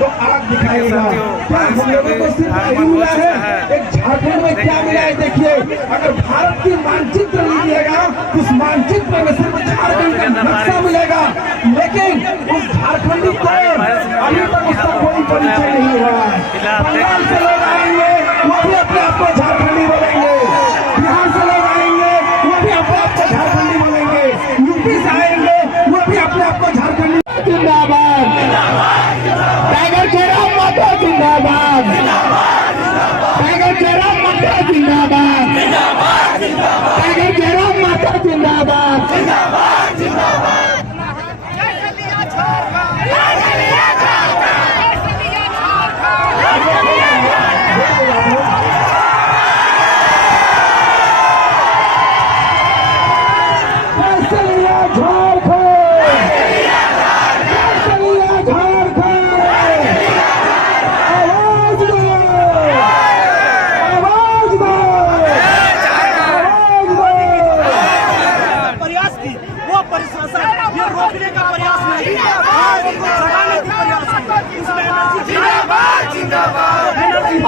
तो आग दिखाएगा। क्या हम लोगों को सिर्फ यही मिला है? एक झारखंड में क्या मिला है देखिए, अगर भारत की मानचित्र लीजिएगा उस मानचित्र में सिर्फ झारखंड का नक्शा मिलेगा, लेकिन उस झारखंडी को अभी तक उसका कोई परिचय नहीं हुआ है। बंगाल से लोग आएंगे वो भी अपने आप को झारखंडी बोलेंगे, बिहार से लोग आएंगे वो भी अपने आप को झारखंडी बोलेंगे, यूपी से आएंगे वो भी अपने आप को झारखंडी। जिंदाबाद टाइगर जयराम माता जिंदाबाद, टाइगर जयराम माता जिंदाबाद, टाइगर जयराम माता जिंदाबाद।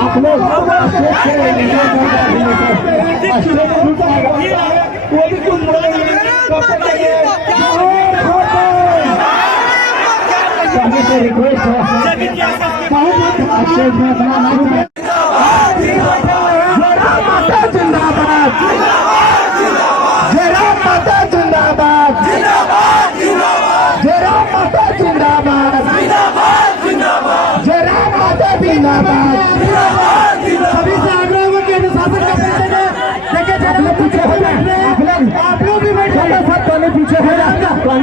आप लोग वो भी कुछ बोलेंगे रिक्वेस्ट है माता जिंदाबाद, जयराम माता जिंदाबाद, जयराम माता जिंदाबाद, जयराम माता जिंदाबाद। सभी से आग्रह हो कि अनुशासन का परिचय लेके चलो, पीछे हो जाए। आप लोग भी बैठ जाए, सब पीछे हो जाए,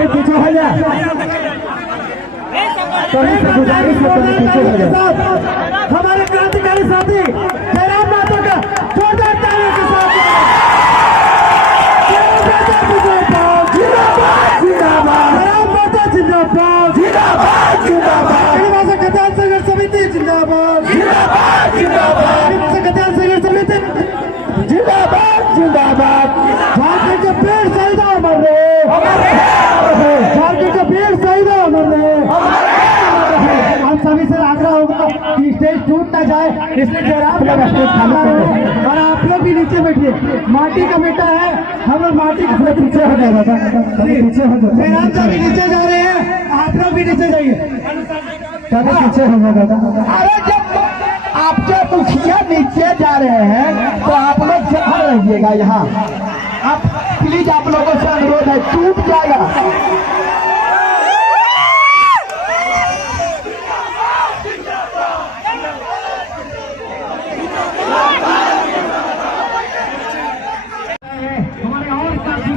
पीछे हो जाए। गुजारिश पीछे हो जाए। हमारे क्रांतिकारी साथी जयराम माता का जोरदार तालियों के साथ जिंदाबाद, जिंदाबाद, जयराम माता जिंदाबाद, जिंदाबाद, जिंदाबाद, कल्याण संघर्ष समिति जिंदाबाद, जिंदाबाद, जिंदाबाद, कल्याण संघर्ष समिति जिंदाबाद, जिंदाबाद। झारखंड के पेड़ शहीद अमर रहे, झारखंड के पेड़ शहीद अमर रहे। हम सभी से आग्रह होगा कि स्टेज टूट ना जाए, इसलिए जयराम लोग स्टेज खाली कर दें और आप लोग भी नीचे बैठिए। माटी का बेटा है, हम लोग माटी के पीछे हो जाएगा, पीछे हो जाए। जयराम साहब भी नीचे जा रहे हैं, आप लोग भी नीचे जाइए, पीछे हो जाएगा। अरे जब आपके मुखिया नीचे जा रहे हैं तो आप लोग जहाँ रहिएगा यहाँ। आप प्लीज, आप लोगों से अनुरोध है, टूट जाएगा। हमारे और साथी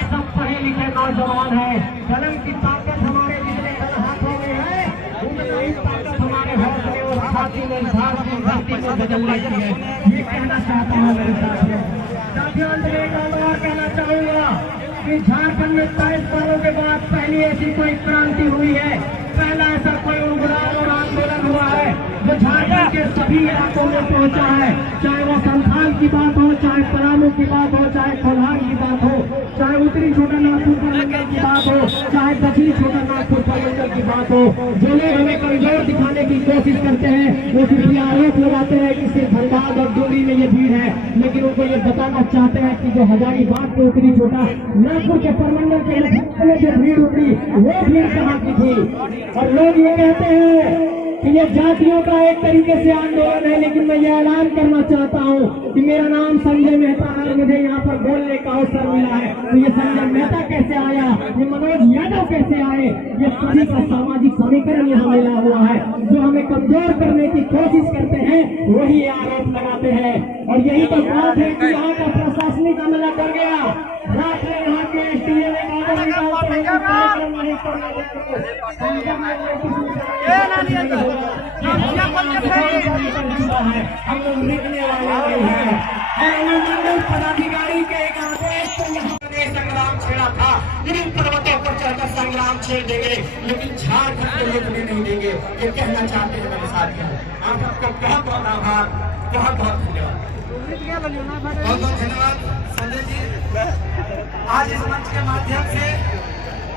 सब पढ़े लिखे नौजवान है, कलम की ताकत हमारे जितने हाथों में है, उतना ही ताकत हमारे हौसले और छाती में भारत की धरती को बदलने की है। ये कहना चाहता हूँ मेरे साथियों। साथियों, अंत में एक और कहना चाहूँगा कि झारखंड में 23 सालों के बाद पहली ऐसी कोई क्रांति हुई है, पहला ऐसा कोई उग्राण और आंदोलन हुआ है जो झारखंड के सभी इलाकों में पहुंचा है। चाहे वो संथाल की बात हो, चाहे पलामू की बात हो, चाहे कोल्हार की बात हो, चाहे उत्तरी छोटानागपुर परमंडल की बात हो, चाहे दक्षिणी छोटानागपुर परमंडल की बात हो। जो लोग हमें कमजोर दिखाने की कोशिश करते हैं वो सिर्फ आरोप लगाते हैं कि सिर्फ धनबाद और डोली में ये भीड़ है, लेकिन उनको ये बताना चाहते हैं कि जो हजारीबाग के उत्तरी छोटानागपुर के परमंडल के जो भीड़ उतरी वो भीड़ कहाँ की थी। और लोग ये कहते हैं कि ये जातियों का एक तरीके से आंदोलन है, लेकिन मैं ये ऐलान करना चाहता हूँ कि मेरा नाम संजय मेहता है, मुझे यहाँ पर बोलने का अवसर मिला है। तो ये संजय मेहता कैसे आया, ये मनोज यादव कैसे आए, ये सभी का सामाजिक समीकरण यहाँ मिला हुआ है। जो हमें कमजोर करने की कोशिश करते हैं वही आरोप लगाते हैं। और यही तो बात है कि यहाँ का प्रशासनिक अमला कर गया, रात में यहाँ के STA में कार्यक्रम नहीं करने देते। हम लोग लिखने वाले हैं और पदाधिकारी के एक आदेश पर यहाँ संग्राम छेड़ा था, इन पर्वतों पर चढ़कर संग्राम छेड़ देंगे, लेकिन झारखंड को लिखने नहीं देंगे। ये कहना चाहते हैं मेरे साथियों। आप सबका बहुत बहुत आभार, बहुत बहुत धन्यवाद, बहुत बहुत धन्यवाद संजय जी। आज इस मंच के माध्यम से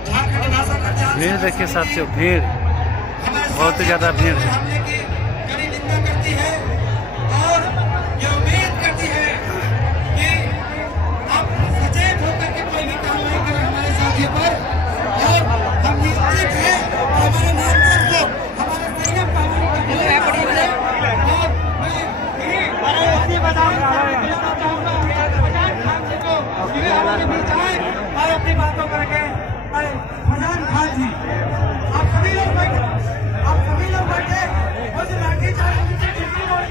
झारखंड भाषा का भीड़ देखिए साथियों, भीड़ हमारे बहुत ही ज़्यादा भीड़ है। मामले की कड़ी निंदा करती है और ये उम्मीद करती है कि आप सचेत होकर के कोई भी काम नहीं करें हमारे साथी पर। और हम निश्चित है हमारे नियंत्रण को हमारे संयम पालन करके और मैं बताना चाहूँगा फरजान खान जी को कि वे हमारे बीच आए और अपनी बातों को रखें। फरजान खान जी, आप सभी लोग बैठे, आप सभी लोग बैठे। वो जो लाठी चार्ज से चिट्ठी रोड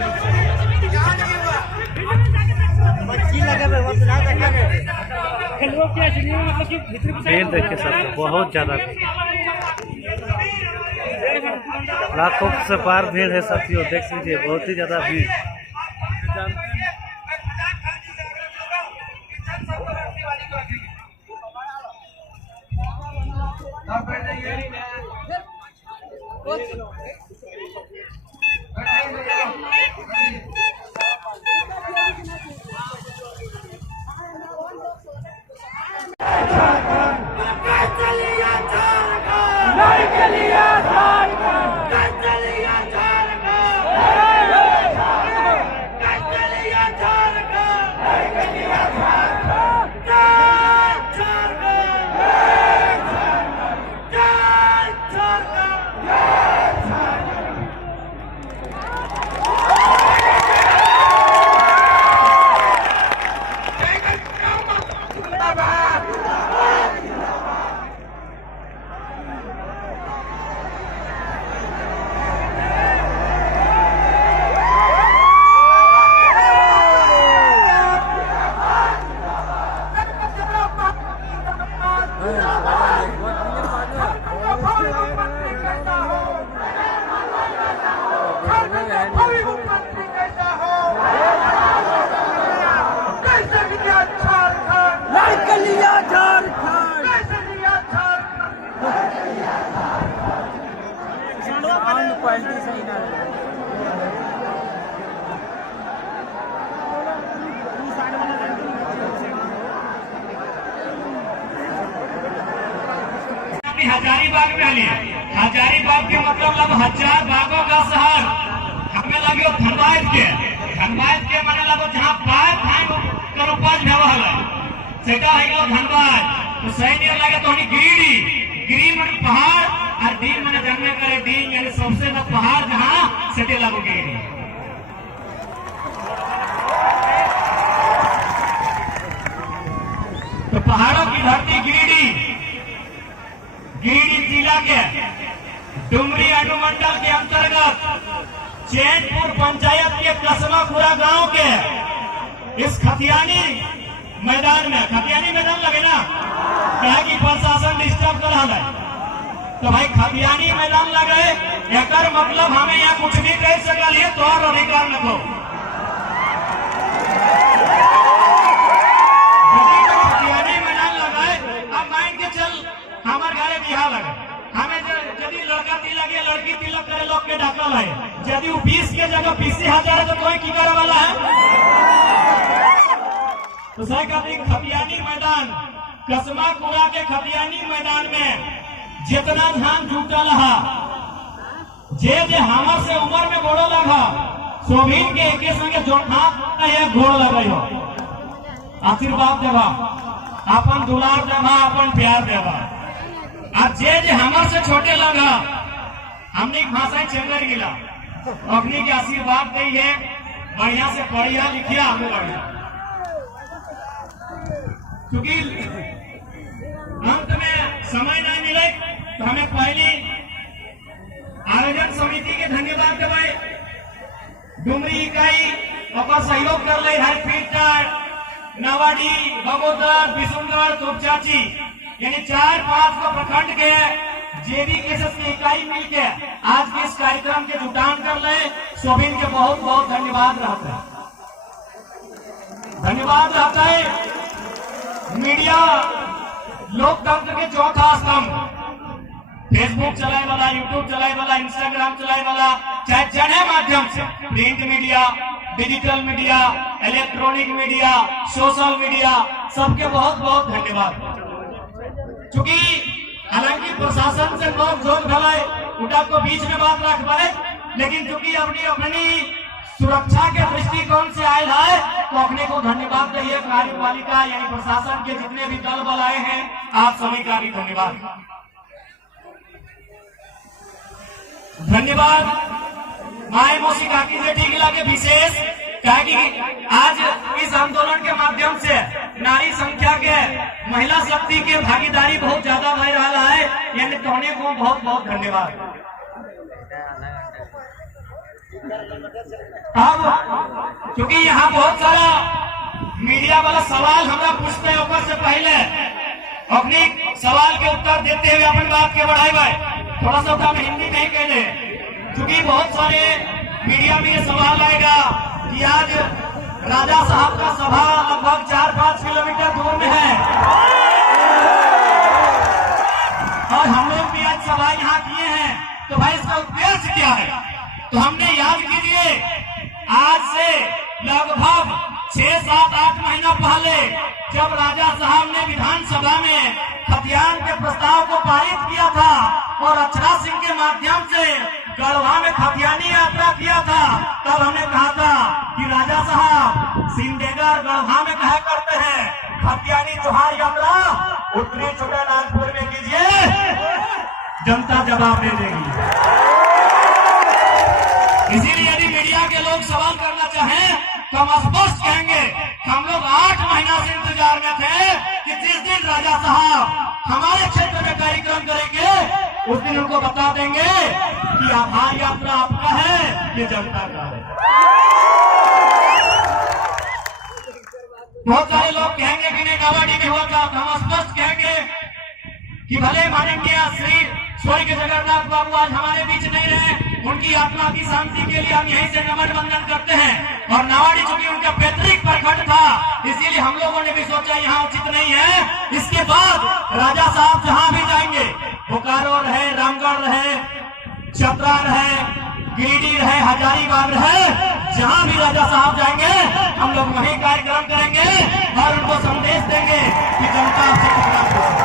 यहाँ लगे हुआ बच्ची लगे हुए वो सुना भीड़ देखिए सब बहुत ज़्यादा लाखों से पार भीड़ है साथियों, देख लीजिए बहुत ही ज़्यादा भीड़। हजारीबाग में आलिए। हजारीबाग के मतलब लग 1000 बागों का शहर हमें लगे धनबाद के माने लगो जहाँ पाँच धान कर उपज भेवल है सेटा है धनबाद। तो सही नहीं लगे तो गिरी मन पहाड़ और डी मन जन्मे करे डी यानी सबसे न पहाड़ जहाँ सेटे लगो गिरी। तो पहाड़ों की धरती गिरिडीह जिला के डुमरी अनुमंडल के अंतर्गत चैनपुर पंचायत के कसमापुरा गांव के इस खतियानी मैदान लगे ना कहे कि प्रशासन डिस्टर्ब कर रहा है। तो भाई खतियानी मैदान लगे एकर मतलब हमें यहाँ कुछ भी कह सकल है तो और अधिकार न को खतियानी मैदान लगाए। अब मान के चल हमारे घरे बिहार लगे हमें यदि लड़का तिलक या लड़की तिलक करे लोग के डाकल है यदि वो 20 के जगह 20,000 है तो कोई की करे वाला है। तो सही कहते खतियानी मैदान कसमापुरा के खतियानी मैदान में जितना धान जुटल है जे हमार से उम्र में गोड़ो लगा सोभिन के एक संगे जोड़ना एक घोड़ लगे हो आशीर्वाद देवा अपन दुलार देवा अपन प्यार देवा। अब जे हमार से छोटे लगा हमने भाषा चेंगर गिला अपनी के आशीर्वाद दी है बढ़िया से पढ़िया लिखिया हमें बढ़िया क्योंकि अंत में समय नहीं मिले तो हमें पहली आयोजन समिति के धन्यवाद देवे। डुमरी इकाई और सहयोग कर ले हर पीट नवाडी बगोदर बिशुनगढ़ तुपचाची यानी 4-5 को प्रखंड के जेबी केसेस की इकाई मिलके आज के इस कार्यक्रम के जुटान कर ले सोबिन के बहुत बहुत धन्यवाद रहता है। मीडिया लोकतंत्र के चौथा स्तंभ फेसबुक चलाए वाला यूट्यूब चलाए वाला इंस्टाग्राम चलाए वाला चाहे जने माध्यम से print media digital media electronic media social media सबके बहुत बहुत धन्यवाद। चूंकि हालांकि प्रशासन से बहुत जोर भलाई उटा को बीच में बात रख पाए, लेकिन चूंकि अपनी सुरक्षा के दृष्टिकोण से आए है तो अपने को धन्यवाद कहिए। कार्यपालिका यानी प्रशासन के जितने भी दल बल आए हैं, आप सभी का भी धन्यवाद। धन्यवाद माए मौसी काकी जेठी गिला के विशेष क्या कि आज इस आंदोलन के माध्यम से नारी संख्या के महिला शक्ति के भागीदारी बहुत ज्यादा बढ़ रहा है, यानी तोहने को बहुत बहुत धन्यवाद। अब क्योंकि यहाँ बहुत सारा मीडिया वाला सवाल हमरा पूछते हैं, उससे पहले अपनी सवाल के उत्तर देते हुए अपन बात के बढ़ाए थोड़ा सा हम हिंदी नहीं कहते, क्योंकि बहुत सारे मीडिया में ये सवाल आएगा कि आज राजा साहब का सभा लगभग 4-5 किलोमीटर दूर में है और हम लोग भी आज सभा यहाँ किए हैं, तो भाई इसका उद्देश्य क्या है? तो हमने याद कीजिए, आज से लगभग 6-7-8 महीना पहले जब राजा साहब ने विधानसभा में खतियान के प्रस्ताव को पारित किया था और अक्षरा सिंह के माध्यम से गढ़वा में खतियानी यात्रा किया था, तब हमने कहा था कि राजा साहब सिमडेगा गढ़वा में कहा करते हैं, खतियानी जोहार यात्रा उत्तरी छोटानागपुर में कीजिए, जनता जवाब दे देगी। इसीलिए यदि मीडिया के लोग सवाल करना चाहें तो हम स्पष्ट कहेंगे, हम लोग 8 महीना से इंतजार में थे कि जिस दिन राजा साहब हमारे क्षेत्र में कार्यक्रम करेंगे उस दिन उनको बता देंगे कि आभार यात्रा आपका है, ये जनता का है। बहुत सारे लोग कहेंगे कि नहीं नावाडी में हुआ था, हम स्पष्ट कहेंगे कि भले माननीय श्री स्वर्गीय जगन्नाथ बाबू आज हमारे बीच नहीं रहे, उनकी आत्मा की शांति के लिए हम यहीं से नमन वंदन करते हैं। और नावाडी चूंकि उनका पैतृक प्रखंड था, इसीलिए हम लोगों ने भी सोचा यहाँ उचित नहीं है। इसके बाद राजा साहब जहाँ भी जाएंगे, बोकारो रहे, रामगढ़ रहे, चतरा रहे, गिरिडीह रहे, हजारीबाग रहे, जहाँ भी राजा साहब जाएंगे हम लोग वहीं कार्यक्रम करेंगे और उनको संदेश देंगे कि जनता आपसे कितना खुश है।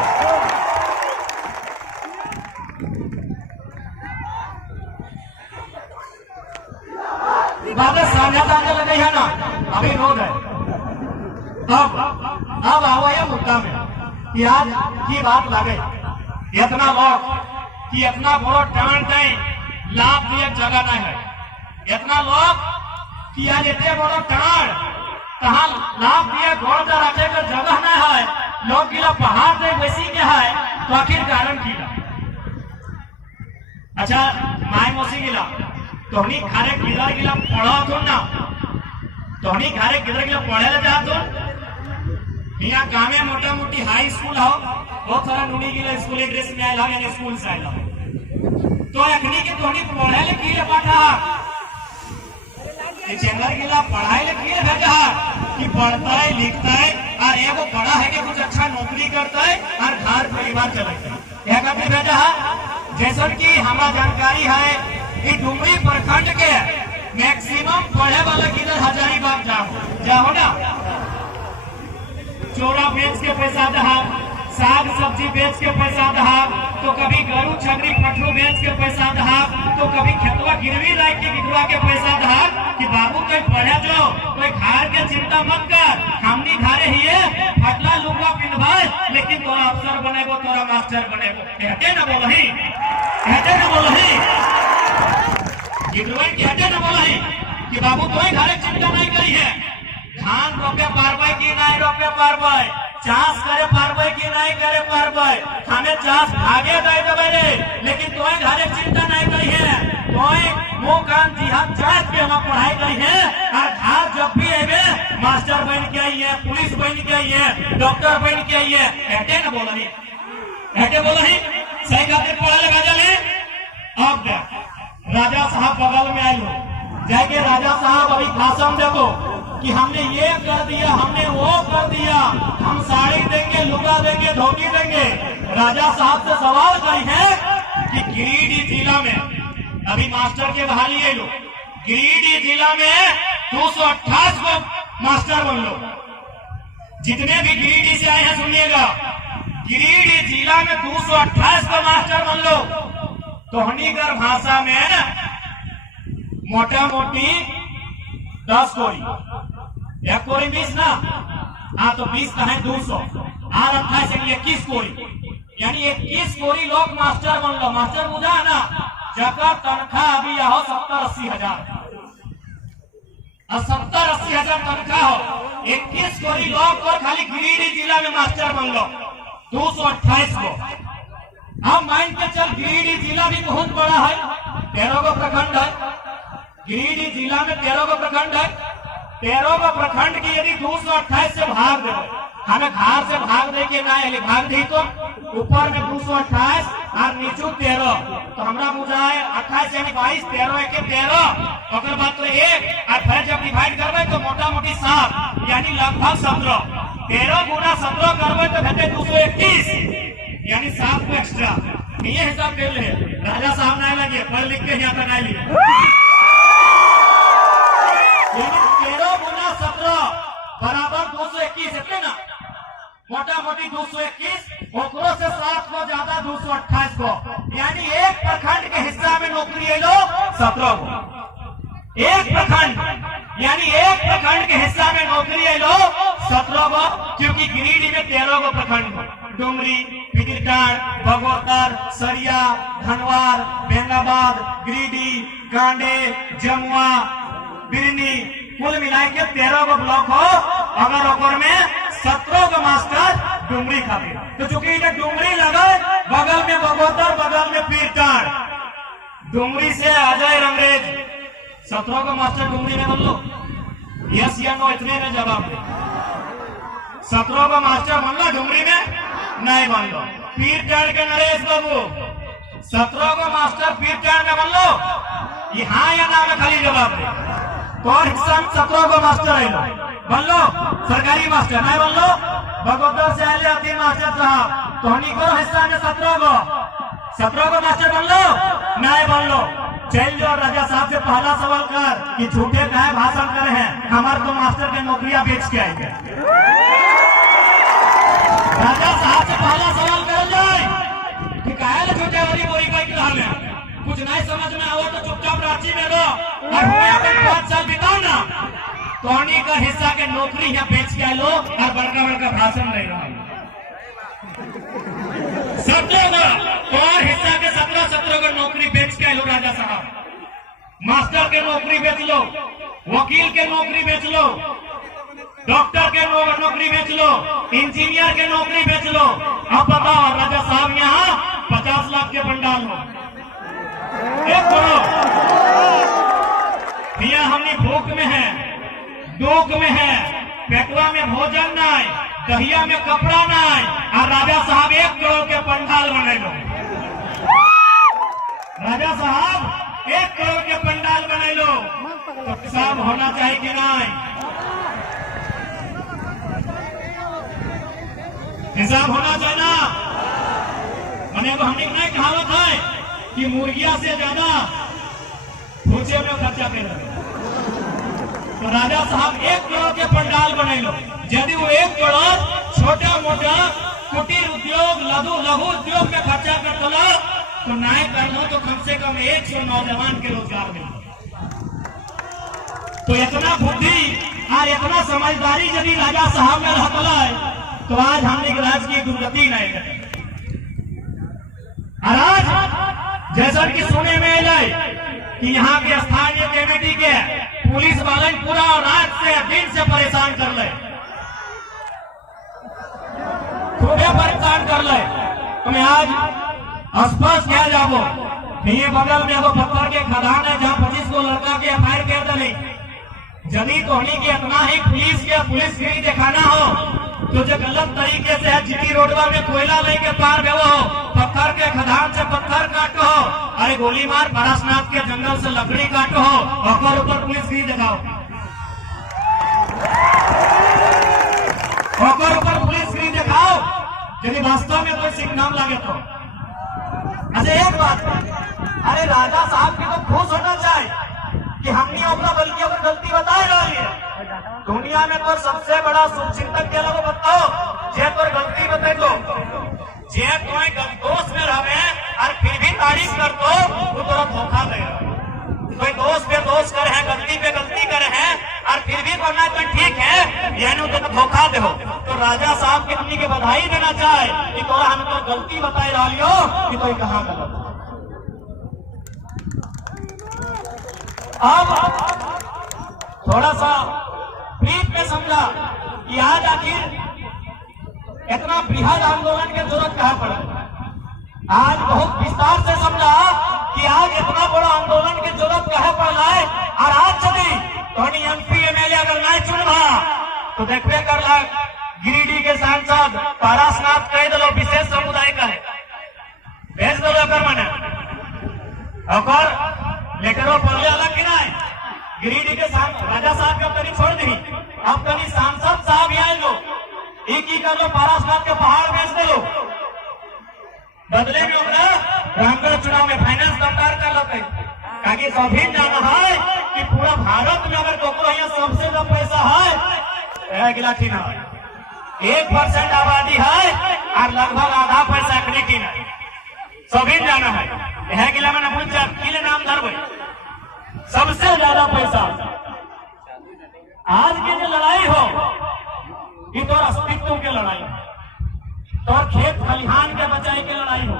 बातें साझा साझा लगे है ना, अभी रोड है। अब आओ ये मुद्दा में कि आज की बात लगे, इतना लोग कि इतना बड़ो टाण नहीं लाभ दिए जगह नहीं है, इतना लोग कि आज इतने बड़ो टाण कहा लाभ दिए घोड़ रखे का जगह नहीं है, लोग गिला पहाड़ से बेसी के है, तो आखिर कारण की अच्छा माय मौसी गिला तोहनी खारे किधर गिला पढ़ा तो ना, तोहनी खारे किधर गिला पढ़े ले जा तो यहाँ गाँव में मोटा मोटी हाई स्कूल हो, बहुत सारा नूनी गिला स्कूल ड्रेस में आया यानी स्कूल से आया, तो अखनी के तोहनी पढ़े ले गिला पाठा चेंगर गिला पढ़ाई ले गिला भेजा कि पढ़ता है लिखता है और एगो बड़ा है कि कुछ अच्छा नौकरी करता है और घर परिवार चलाता है, यह कभी भेजा है। जैसा कि हमारा जानकारी है कि डुमरी प्रखंड के मैक्सिमम पढ़े वाला किधर हजारीबाग जाओ ना, चोरा बेच के पैसा दहा, साग सब्जी बेच के पैसा दहा, तो कभी गरु छगरी पठरू बेच के पैसा दहा, तो कभी खेतवा गिरवी रख के गिरवा के पैसा दहा कि बाबू कोई पढ़े जो कोई घर के चिंता मत कर, हमनी घरे ही फटला लुंगा पिंधवाए, लेकिन तोरा अफसर बनेगो, तोरा मास्टर बनेगो, कहते न बोलही, कहते न बोलही कहते न बोलही कि बाबू तो घरे चिंता नहीं करी है, धान रोपे पारबे की नहीं रोपे पारबे, चाष करे पारबे की नहीं करे पारबे, हमें चाष भागे दे देवे रे, लेकिन तो घरे चिंता नहीं करी है, तो मुंह कान जिहाद जात पे हम पढ़ाई करी है, और घर जब भी आवे मास्टर बन के आई है, पुलिस बन के आई है, डॉक्टर बन के आई है, कहते न बोलही, कहते बोलही सही खातिर पढ़ा लगा जाले। अब राजा साहब बगल में आए हो, जाके राजा साहब अभी भाषण देखो कि हमने ये कर दिया, हमने वो कर दिया, हम साड़ी देंगे, लुगा देंगे, धोती देंगे। राजा साहब से सवाल करी है कि गिरिडीह जिला में अभी मास्टर के बहाली है लो, गिरिडीह जिला में 228 को मास्टर बन लो, जितने भी गिरिडीह से आए हैं सुनिएगा, गिरिडीह जिला में 228 को मास्टर बन लो, तोहनीगर भाषा में मोटा मोटी 10 कोरी, 1 कोरी 20 ना, हाँ तो 20 का है 200 और 28 21 कोरी, यानी 21 कोरी लोग मास्टर बन लो। मास्टर बुझा ना, जगह तनख्वाह अभी आओ 70-80 हजार, और 70-80 हजार तनख्वाह हो, 21 कोरी लोग को खाली गिरिडीह जिला में मास्टर बन लो 228 को। अब मान के चल गिरिडीह जिला भी बहुत बड़ा है, 13 गो प्रखंड है। गिरिडीह जिला में 13 गो प्रखंड है। 13 गो प्रखंड की यदि 228 से भाग दे, हमें घर से भाग दे के ना भाग दी तो ऊपर में 228 और नीचे 13, तो हमरा बुझाए 28 यानी 22, 13 1 13, अगर बात तो 1 और फिर जब डिवाइड करवे तो मोटा मोटी 7 यानी लगभग 17। 13 गुना 17 करवे तो भेटे 221 यानी 7 को एक्स्ट्रा। ये हिसाब कर ले, राजा साहब ना लगे पढ़ लिख के यहाँ बना लिए, यानी 13 गुना 17 बराबर 221 है ना, मोटा मोटी 221, ओकरों से 7 को ज्यादा 228 को, यानी एक प्रखंड के हिस्सा में नौकरी है लो 17 को। एक प्रखंड यानी एक प्रखंड के हिस्सा में नौकरी है लो 17 को, क्योंकि गिरिडीह में 13 को प्रखंड, डुमरी, पितिरटाड़, बगोतर, सरिया, धनवार, बेंगाबाद, गिरिडीह, गांडे, जमुआ, बिरनी, कुल मिला के 13 को ब्लॉक हो, अगर ओकर में 17 को मास्टर डुमरी खातिर, तो चूंकि डुमरी लगा बगल में बगोतर, बगल में पितिरटाड़, डुमरी से अजय रंगरेज 17 को मास्टर डुमरी में बन लो, यस या नो इतने में जवाब दे। 17 को मास्टर बन लो, डुमरी में नहीं बन लो। पितिरटाड़ के नरेश बाबू 17 को मास्टर पितिरटाड़ में बन लो, यहाँ या ना में खाली जवाब दे। तो हिस्सा में 17 को मास्टर है बन लो, सरकारी मास्टर नहीं बन लो। बगोदर से आए आती मास्टर साहब, तो को हिस्सा में 17 को मास्टर बन लो, नहीं बन लो। चल जो राजा साहब से पहला सवाल कर कि झूठे कहे भाषण करे हैं, हमारे तो मास्टर के नौकरियां बेच के आएंगे। राजा साहब से पहला सवाल कर जाए कि कहे झूठे वाली बोरी बाइक डाले, कुछ नहीं समझ में आओ तो चुपचाप रांची में रहो और हुए 5 साल बिताओ ना, तोहनी का हिस्सा के नौकरी यहाँ बेच के लो और बड़का बड़का भाषण नहीं रहा। 17 और हिस्सा के 17 को नौकरी बेच के लो राजा साहब, मास्टर के नौकरी बेच लो, वकील के नौकरी बेच लो, डॉक्टर के नौकरी बेच लो, इंजीनियर के नौकरी बेच लो। अब बताओ राजा साहब यहाँ 50 लाख के पंडाल हो, एक करोड़ भैया हमने भूख में है, दुख में है, पेटवा में भोजन नहीं, दहिया में कपड़ा नहीं, और राजा साहब 1 करोड़ के पंडाल बने लो। राजा साहब 1 करोड़ के पंडाल बने लो, तो हिसाब होना चाहिए कि नहीं? हिसाब होना चाहिए ना। मैंने तो हमने नहीं कहावत है कि मुर्गिया से ज्यादा भूचे में खर्चा कर रहे। तो राजा साहब 1 करोड़ के पंडाल बने लो, यदि वो 1 करोड़ छोटा मोटा कुटीर उद्योग, लघु उद्योग में खर्चा कर लो, तो नहीं कर लो तो कम से कम 100 नौजवान के रोजगार मिले। तो इतना बुद्धि और इतना समझदारी यदि राजा साहब में रहता है, तो आज हमने राज्य की दुर्गति नहीं रही। और आज जैसा कि सुने में आए कि यहाँ के स्थानीय कमेटी के पुलिस वाले पूरा रात से दिन से परेशान कर ले, खूबे परेशान कर ले। तो मैं आज स्पष्ट कह जाबो, ये बगल में एगो पत्थर के खदान है जहाँ 25 को लड़का के एफआईआर कर दिली। यदि तोहनी के इतना ही पुलिस गिरी दिखाना हो, तो जो गलत तरीके से जीटी रोडवा में कोयला लेके पार गए हो, पत्थर के खदान से पत्थर काटो हो, अरे गोली मार पारसनाथ के जंगल से लकड़ी काटो हो, और ऊपर पुलिस गिरी दिखाओ, और ऊपर पुलिस गिरी दिखाओ, यदि वास्तव में कोई सिख नाम लगे तो। अच्छा एक बात, अरे राजा साहब की तो खुश होना चाहिए कि हमने अपना बल्कि अपनी गलती बताई रही है। दुनिया में तो सबसे बड़ा शुभचिंतक के लोग बताओ, जे तो गलती बताए तो जे कोई दोष में रहे और फिर भी तारीफ कर तो वो थोड़ा धोखा दे। कोई दोस्त पे दोस्त करे हैं, गलती पे गलती करे हैं और फिर भी करना तो ठीक है, यानी तो धोखा दे हो। तो राजा साहब के हमनी के बधाई देना चाहे कि तोरा हम तो गलती बताई रहियो कि तो कहाँ गलत। अब थोड़ा सा ब्रीफ में समझा कि आज आखिर इतना बृहद आंदोलन की जरूरत कहाँ पड़ा। आज बहुत विस्तार से समझा कि आज इतना बड़ा आंदोलन की जरूरत कहाँ पड़ रहा है। और आज यदि धोनी MP MLA अगर नहीं चुनवा तो देखते कर ला गिरिडीह के सांसद पारसनाथ कह दो विशेष समुदाय का है, भेज दो कर मैंने और लेकर पढ़ले अलग की नहीं। गिरिडीह के राजा साहब के अब छोड़ दी, अब कभी सांसद साहब यहाँ लो एक ही कर लो, पारसनाथ के पहाड़ बेच दे लो, बदले में अपना रामगढ़ चुनाव में फाइनेंस दमदार कर लो। ताकि सभी जाना है कि पूरा भारत में अगर कोकरो यहाँ सबसे ज्यादा पैसा है गिलाठी ना 1% आबादी है और लगभग आधा पैसा अखने की ना सभी जाना है। यह गिला मैंने पूछ किले नाम धरबे सबसे ज्यादा पैसा। आज की जो लड़ाई हो ये तो अस्तित्व की लड़ाई, तो खेत खलिहान के बचाई की लड़ाई हो,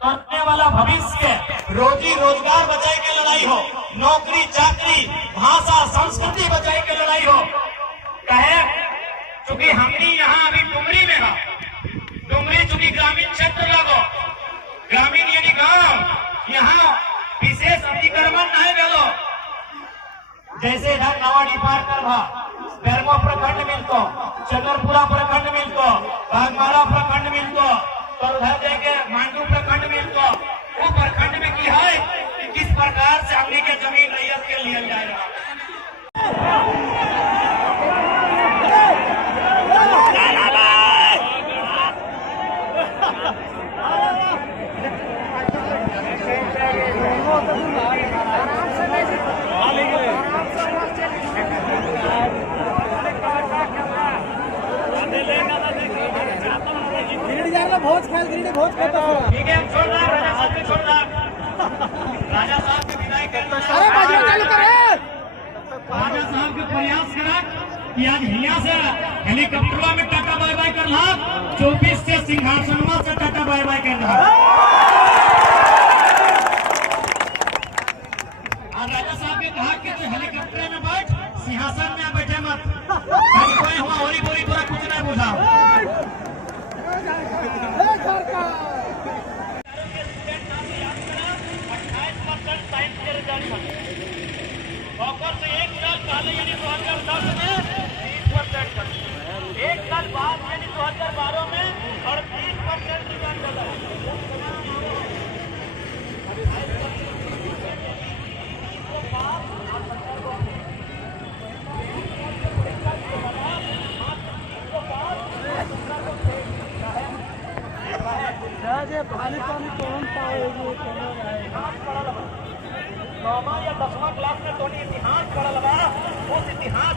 तो आने वाला भविष्य के रोजी रोजगार बचाई की लड़ाई हो, नौकरी चाकरी भाषा संस्कृति बचाई की लड़ाई हो। कहे चूंकि हमने यहाँ अभी डुमरी में है, डुमरी चूंकि ग्रामीण क्षेत्र लगो, ग्रामीण यानी गांव, यहाँ विशेष अतिक्रमण नहीं मिलो। जैसे इधर नवाडी पार करवा बेरमो प्रखंड मिलतो, चकरपुरा प्रखंड मिलतो, बागमारा प्रखंड मिलतो, तो उधर जाके मांडू प्रखंड मिलतो। वो प्रखंड में की है कि किस प्रकार से हमने के जमीन रैयत के लिए जा रहा है। भोज खेल गिरिडीह भोज खेलता है। ठीक है, हम छोड़ रहा राजा साहब को छोड़ रहा, राजा साहब की विदाई करना। अरे बाजू चालू करे, राजा साहब के प्रयास करा कि आज हिया से हेलीकॉप्टरवा में टाटा बाय बाय कर रहा, 24 से सिंहासनवा से टाटा बाय बाय कर रहा। आज राजा साहब ने कहा कि हेलीकॉप्टर में बैठ, सिंहासन में बैठे मत, कोई हुआ होली बोली तोरा कुछ नहीं बुझा। से 1 साल पहले यानी 2010 में 30% कर, 1 साल बाद यानी 2012 में 38% रिटर्न चला। पानी कौन पाएगी, नौवां या 10वां क्लास में तो इतिहास पढ़ा लगा, उस इतिहास